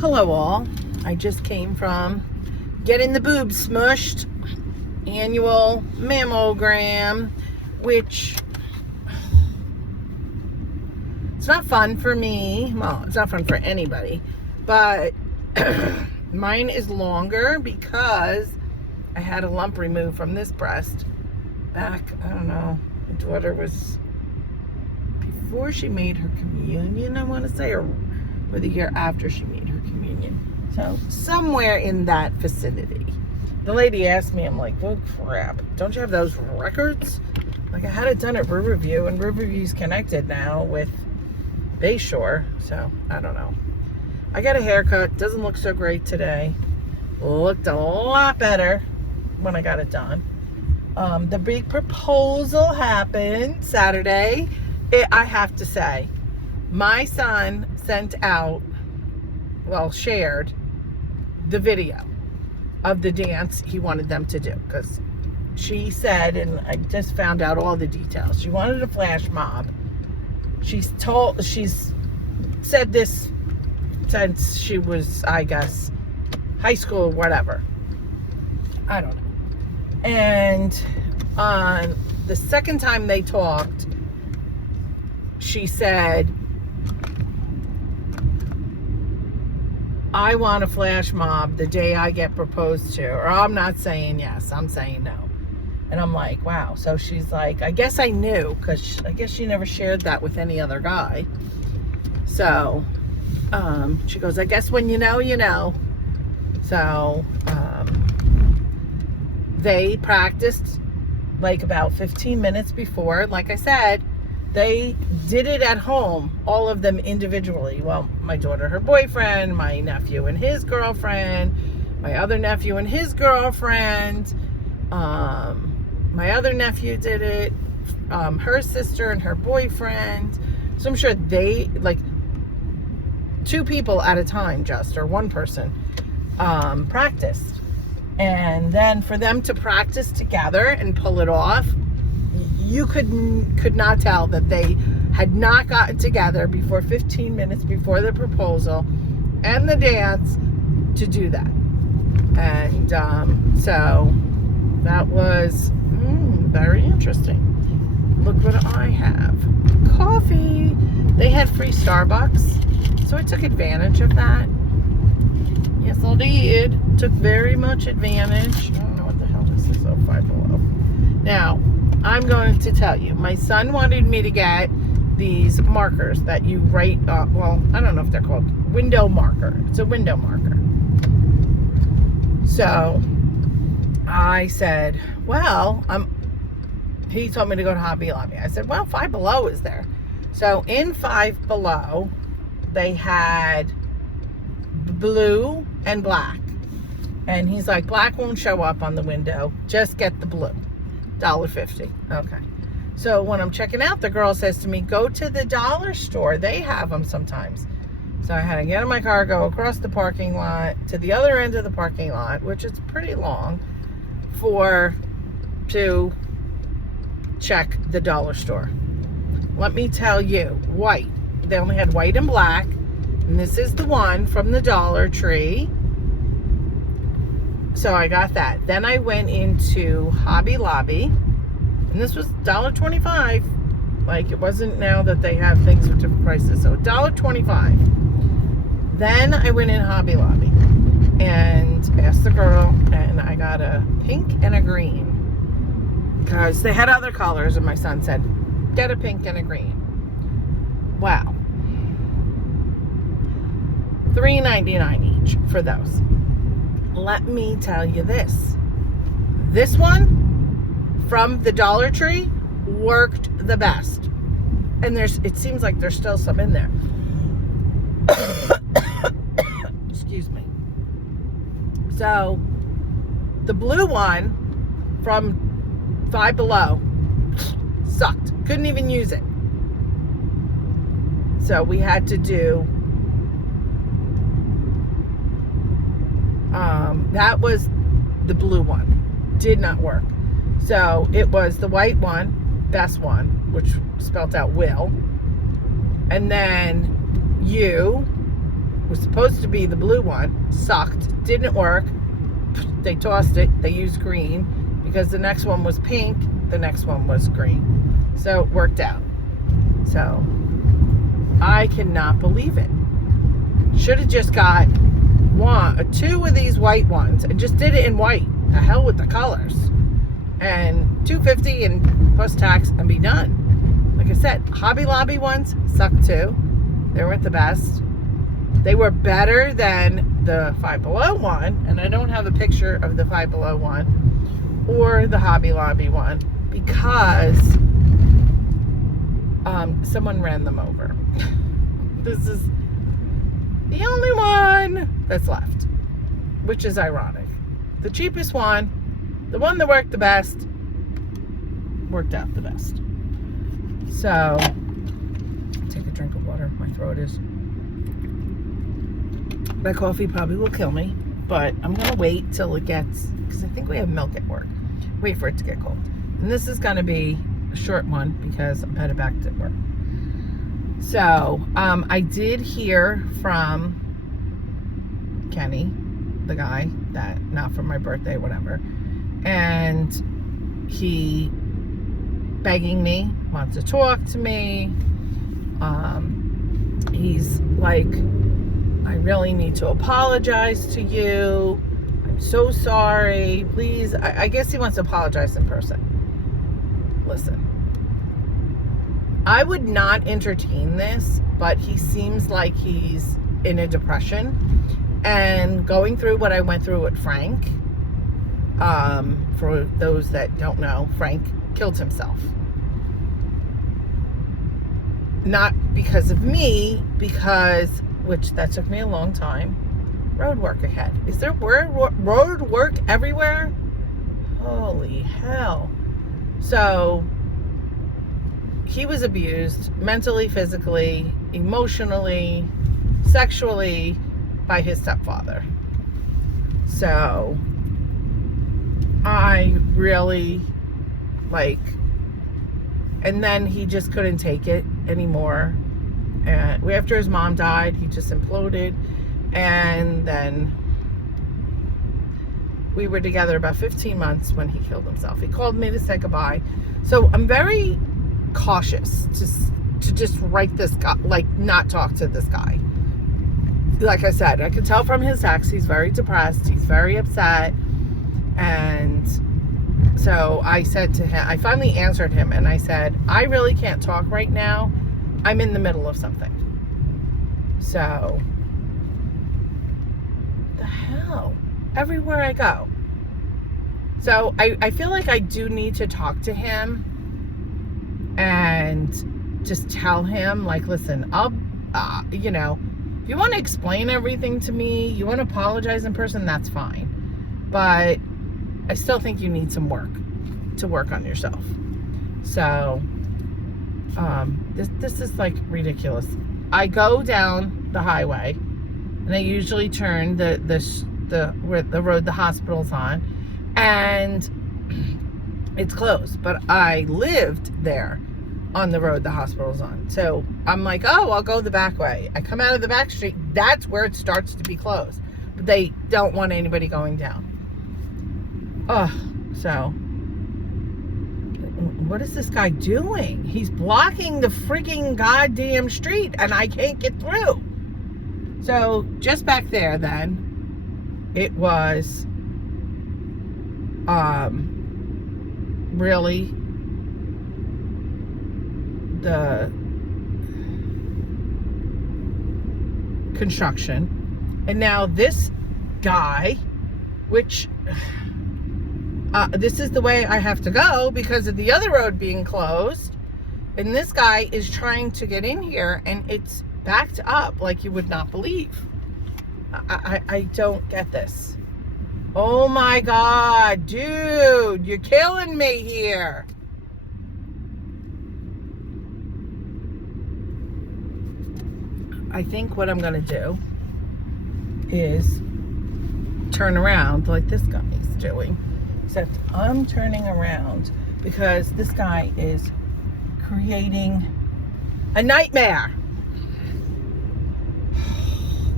Hello all. I just came from getting the boobs smushed annual mammogram, which it's not fun for me. Well, it's not fun for anybody, but mine is longer because I had a lump removed from this breast back, I don't know, my daughter was before she made her communion, I want to say, or the year after she made her communion. So somewhere in that vicinity. The lady asked me, I'm like, oh crap, don't you have those records? Like, I had it done at Riverview, and Riverview's connected now with Bayshore, so I don't know. I got a haircut, doesn't look so great today. Looked a lot better when I got it done. The big proposal happened Saturday. I have to say, my son sent out, well, shared the video of the dance he wanted them to do, because she said, and I just found out all the details, she wanted a flash mob. She's said this since she was, I guess, high school or whatever. I don't know. And on the second time they talked, she said, I want a flash mob the day I get proposed to, or I'm not saying yes, I'm saying no. And I'm like, wow. So she's like, I guess I knew, because I guess she never shared that with any other guy. So she goes, I guess when you know, you know. So they practiced like about 15 minutes before. Like I said, they did it at home, all of them individually. Well, my daughter, her boyfriend, my nephew and his girlfriend, my other nephew and his girlfriend, my other nephew did it, her sister and her boyfriend. So I'm sure they, like, 2 people at a time just, or 1 person, practiced. And then for them to practice together and pull it off, you could not tell that they had not gotten together before 15 minutes before the proposal and the dance to do that. And so that was very interesting. Look what I have. Coffee. They had free Starbucks, so I took advantage of that. Yes, I did. Took very much advantage. I don't know what the hell this is. Oh, Five Below. Now, I'm going to tell you, my son wanted me to get these markers that you write, well, I don't know if they're called window marker. It's a window marker. So I said, well, he told me to go to Hobby Lobby. I said, well, Five Below is there. So in Five Below, they had blue and black. And he's like, black won't show up on the window. Just get the blue. $1.50. Okay. So when I'm checking out, the girl says to me, go to the dollar store. They have them sometimes. So I had to get in my car, go across the parking lot to the other end of the parking lot, which is pretty long, to check the dollar store. Let me tell you, white. They only had white and black. And this is the one from the Dollar Tree. So I got that. Then I went into Hobby Lobby, and this was $1.25. Like, it wasn't now that they have things with different prices. So $1.25. Then I went in Hobby Lobby and asked the girl, and I got a pink and a green, because they had other colors, and my son said, get a pink and a green. Wow. $3.99 each for those. Let me tell you this. This one from the Dollar Tree worked the best. And it seems like there's still some in there. Excuse me. So the blue one from Five Below sucked. Couldn't even use it. So we had to do that was the blue one. Did not work. So it was the white one, best one, which spelt out will. And then you, was supposed to be the blue one, sucked, didn't work. They tossed it. They used green because the next one was pink. The next one was green. So it worked out. So I cannot believe it. Should have just got two of these white ones and just did it in white. The hell with the colors. And $2.50 and plus tax and be done. Like I said, Hobby Lobby ones sucked too. They weren't the best. They were better than the Five Below one, and I don't have a picture of the Five Below one or the Hobby Lobby one because someone ran them over. This is the only one that's left, which is ironic. The cheapest one, the one that worked the best, worked out the best. So, take a drink of water. My throat is... That coffee probably will kill me, but I'm going to wait till it gets... Because I think we have milk at work. Wait for it to get cold. And this is going to be a short one because I'm headed back to work. So, I did hear from Kenny, the guy that, not for my birthday, whatever, and he begging me, wants to talk to me. He's like, I really need to apologize to you. I'm so sorry. Please. I guess he wants to apologize in person. Listen, I would not entertain this, but he seems like he's in a depression and going through what I went through with Frank. For those that don't know, Frank killed himself. Not because of me, which that took me a long time. Road work ahead. Is there road work everywhere? Holy hell. So, he was abused mentally, physically, emotionally, sexually by his stepfather. So, I really, and then he just couldn't take it anymore. And after his mom died, he just imploded. And then we were together about 15 months when he killed himself. He called me to say goodbye. So I'm very cautious to just write this guy, not talk to this guy. Like I said, I could tell from his text, he's very depressed. He's very upset. And so I said to him, I finally answered him and I said, I really can't talk right now. I'm in the middle of something. So, the hell? Everywhere I go. So, I feel like I do need to talk to him and just tell him, listen, I'll, if you want to explain everything to me, you want to apologize in person, that's fine. But I still think you need some work to work on yourself. So, this is ridiculous. I go down the highway and I usually turn the road the hospital's on, and it's closed, but I lived there on the road the hospital's on. So I'm like, oh, I'll go the back way. I come out of the back street, that's where it starts to be closed, but they don't want anybody going down. So what is this guy doing? He's blocking the freaking goddamn street and I can't get through. So just back there then, it was really the construction. And now this guy, which this is the way I have to go because of the other road being closed. And this guy is trying to get in here and it's backed up like you would not believe. I don't get this. Oh my God, dude, you're killing me here. I think what I'm going to do is turn around like this guy is doing. Except I'm turning around because this guy is creating a nightmare.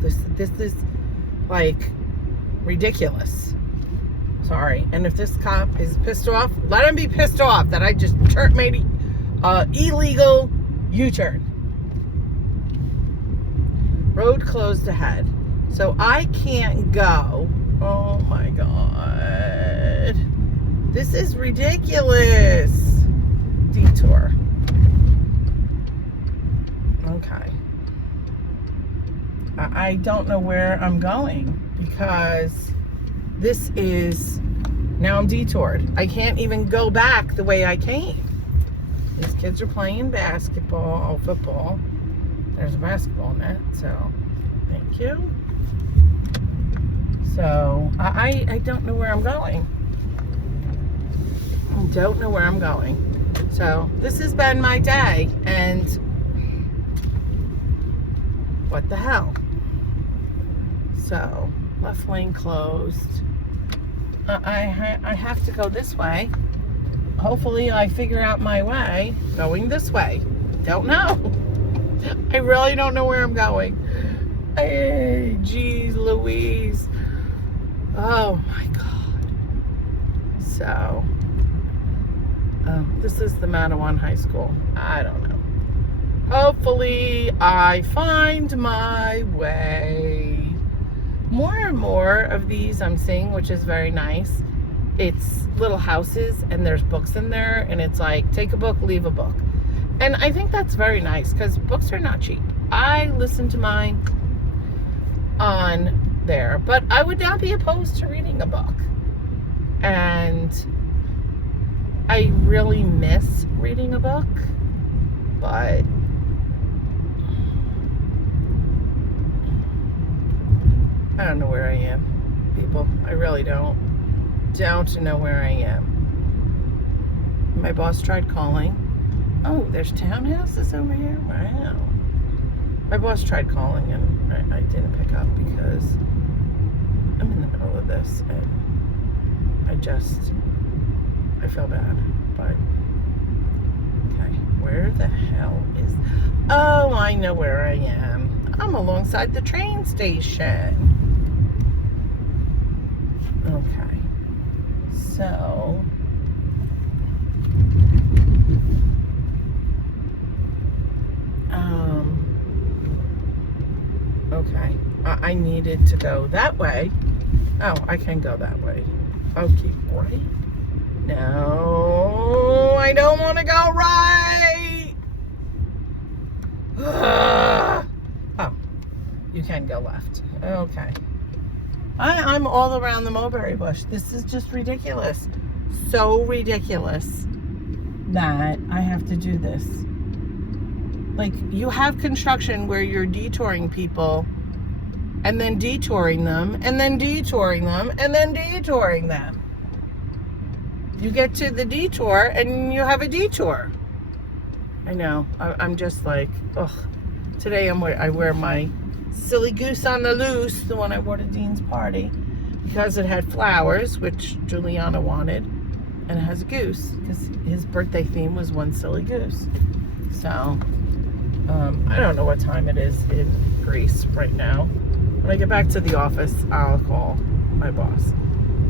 This This is like ridiculous. Sorry. And if this cop is pissed off, let him be pissed off that I just made illegal U-turn. Road closed ahead. So I can't go. Oh my God. This is ridiculous. Detour. Okay. I don't know where I'm going because this is, now I'm detoured. I can't even go back the way I came. These kids are playing basketball, football. There's a basketball net, so thank you. So I don't know where I'm going. I don't know where I'm going. So this has been my day, and what the hell? So left lane closed. I have to go this way. Hopefully I figure out my way going this way. Don't know. I really don't know where I'm going. Hey, geez Louise. Oh my God. So, this is the Mamo High School. I don't know. Hopefully I find my way. More and more of these I'm seeing, which is very nice. It's little houses and there's books in there, and it's like, take a book, leave a book. And I think that's very nice because books are not cheap. I listen to mine on there, but I would not be opposed to reading a book. And I really miss reading a book, but I don't know where I am, people. I really don't know where I am. My boss tried calling. Oh, there's townhouses over here? Wow. My boss tried calling and I didn't pick up because I'm in the middle of this and I feel bad. But, okay, where the hell is... Oh, I know where I am. I'm alongside the train station. Okay, so okay, I needed to go that way. Oh, I can go that way. I'll keep right. No, I don't want to go right. Oh, you can go left. Okay. I'm all around the mulberry bush. This is just ridiculous. So ridiculous that I have to do this. Like, you have construction where you're detouring people and then detouring them and then detouring them and then detouring them. You get to the detour and you have a detour. I know. I'm just like, ugh. Today I wear my silly goose on the loose, the one I wore to Dean's party, because it had flowers, which Juliana wanted, and it has a goose because his birthday theme was one silly goose. So I don't know what time it is in Greece right now. When I get back to the office, I'll call my boss,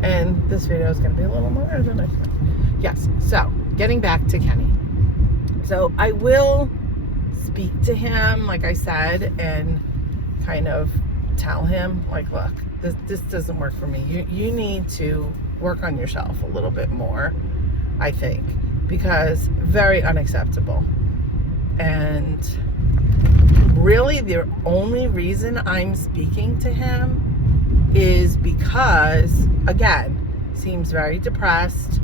and this video is going to be a little longer than I thought. Yes, so getting back to Kenny. So I will speak to him, like I said, and kind of tell him, like, look, this doesn't work for me. You need to work on yourself a little bit more, I think, because very unacceptable. And really the only reason I'm speaking to him is because, again, seems very depressed,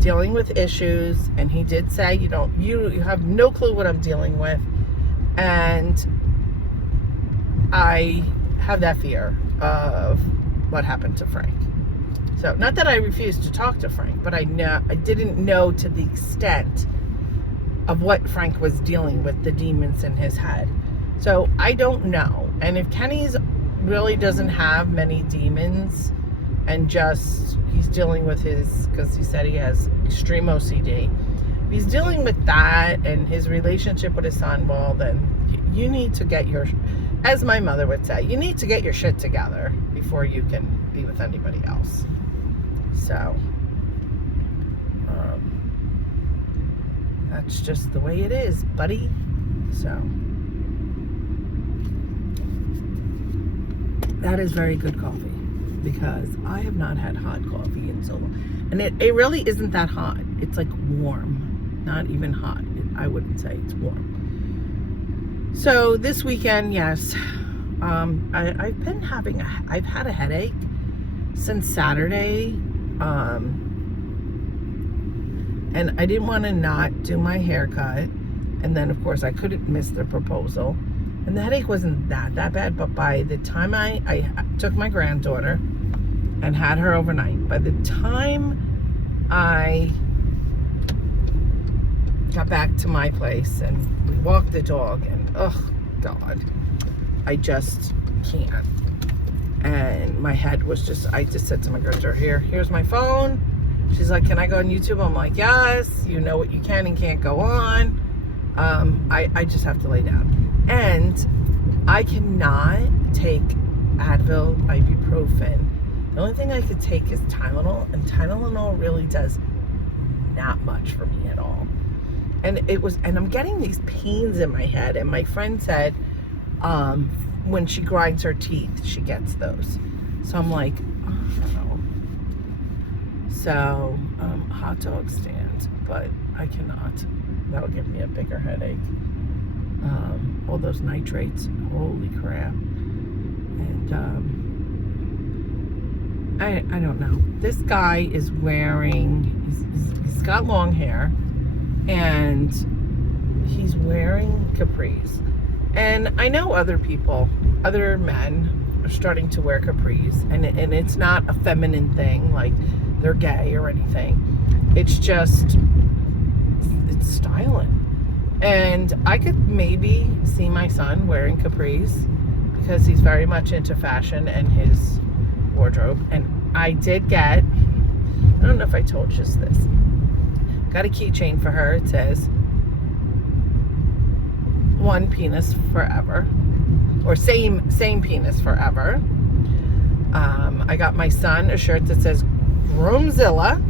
dealing with issues, and he did say, you have no clue what I'm dealing with, and I have that fear of what happened to Frank. So, not that I refused to talk to Frank, but I didn't know to the extent of what Frank was dealing with, the demons in his head. So, I don't know. And if Kenny's really doesn't have many demons and just he's dealing with because he said he has extreme OCD. If he's dealing with that and his relationship with his son, well, then you need to get as my mother would say, you need to get your shit together before you can be with anybody else. So, that's just the way it is, buddy. So, that is very good coffee, because I have not had hot coffee in so long. And it really isn't that hot. It's like warm, not even hot. I wouldn't say it's warm. So this weekend, yes, I've had a headache since Saturday. And I didn't want to not do my haircut. And then, of course, I couldn't miss the proposal. And the headache wasn't that bad. But by the time I took my granddaughter and had her overnight, by the time I got back to my place and we walked the dog, and oh, God, I just can't. And my head was just, I just said to my granddaughter, here's my phone. She's like, can I go on YouTube? I'm like, yes, you know what you can and can't go on. I just have to lay down. And I cannot take Advil, ibuprofen. The only thing I could take is Tylenol, and Tylenol really does not much for me at all. And I'm getting these pains in my head, and my friend said, when she grinds her teeth, she gets those. So I'm like, oh. So, hot dog stand, but I cannot. That'll give me a bigger headache. All those nitrates, holy crap. And, I don't know. This guy is wearing, he's got long hair, and he's wearing capris. And I know other men are starting to wear capris, and it's not a feminine thing, like they're gay or anything. It's just, it's styling. And I could maybe see my son wearing capris because he's very much into fashion and his wardrobe. And I did get, I don't know if I told you this, got a keychain for her. It says, one penis forever, or same penis forever. I got my son a shirt that says Groomzilla.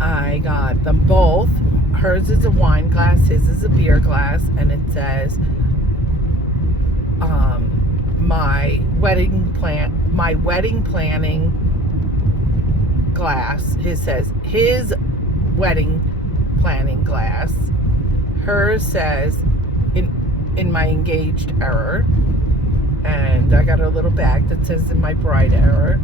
I got them both. Hers is a wine glass, his is a beer glass, and it says my wedding planning glass. His says his wedding planning glass. Hers says in my engaged error. And I got a little bag that says in my bride error.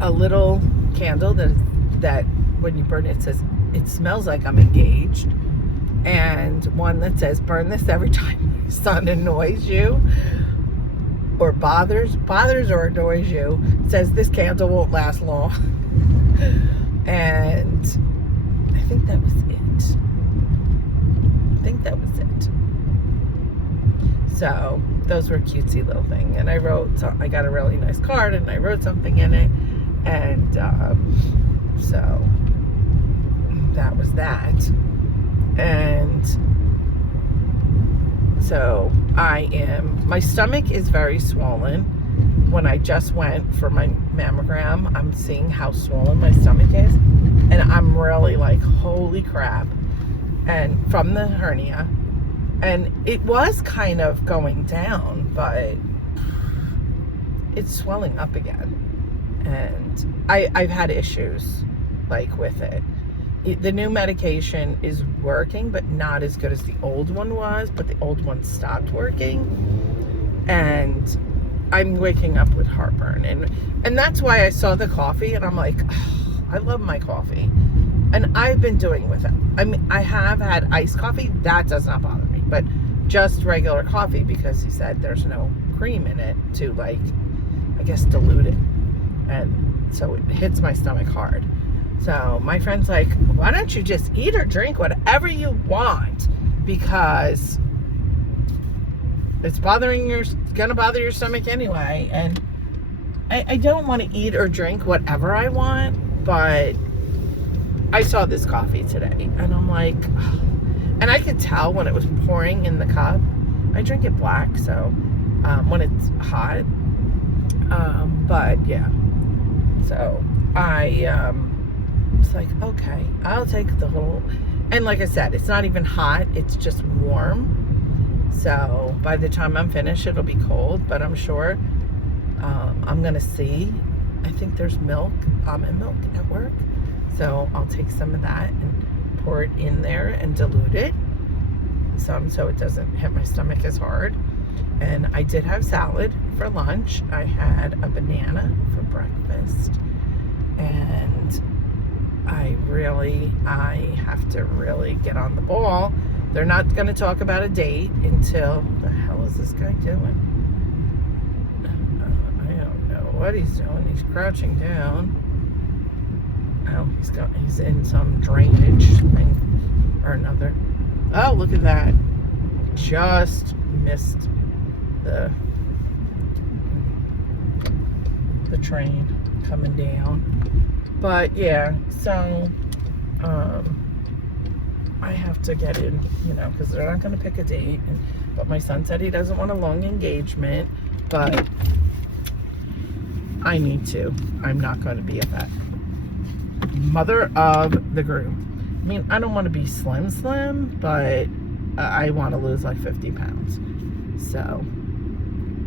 A little candle that when you burn it says it smells like I'm engaged, and one that says burn this every time your son annoys you or bothers or annoys you. It says this candle won't last long. And I think that was it. So those were cutesy little thing. And I got a really nice card, and I wrote something in it. And so that was that. And so my stomach is very swollen. When I just went for my mammogram, I'm seeing how swollen my stomach is. And I'm really like, holy crap. And from the hernia. And it was kind of going down, but it's swelling up again. And I've had issues like with it. The new medication is working, but not as good as the old one was. But the old one stopped working. And I'm waking up with heartburn. And that's why I saw the coffee, and I'm like, oh, I love my coffee. And I've been doing with it. I mean, I have had iced coffee. That does not bother me. But just regular coffee, because he said there's no cream in it to, like, I guess, dilute it. And so it hits my stomach hard. So my friend's like, why don't you just eat or drink whatever you want? Because it's gonna bother your stomach anyway. And I don't want to eat or drink whatever I want, but I saw this coffee today, and I'm like, oh. And I could tell when it was pouring in the cup. I drink it black, so when it's hot. But yeah, so I it's like, okay, I'll take the whole, and like I said, it's not even hot, it's just warm. So by the time I'm finished, it'll be cold, but I'm sure I'm gonna see. I think there's milk, almond milk at work. So I'll take some of that and pour it in there and dilute it some so it doesn't hit my stomach as hard. And I did have salad for lunch. I had a banana for breakfast. And I have to really get on the ball. They're not going to talk about a date until, the hell is this guy doing? I don't know what he's doing. He's crouching down. Oh, he's in some drainage thing or another. Oh, look at that. Just missed the train coming down. But yeah, so I have to get in, because they're not going to pick a date. But my son said he doesn't want a long engagement, but I need to. I'm not going to be at that. Mother of the groom. I mean, I don't want to be slim, but I want to lose like 50 pounds. So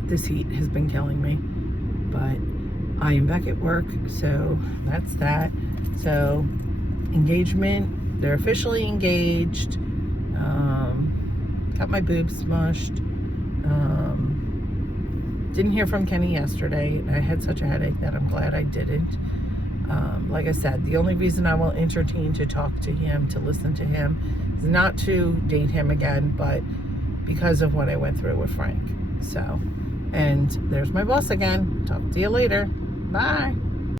this heat has been killing me. But I am back at work, so that's that. So engagement, they're officially engaged. Got my boobs smushed. Didn't hear from Kenny yesterday. I had such a headache that I'm glad I didn't. Like I said, the only reason I will entertain to talk to him, to listen to him, is not to date him again, but because of what I went through with Frank. So, and there's my boss again. Talk to you later. Bye.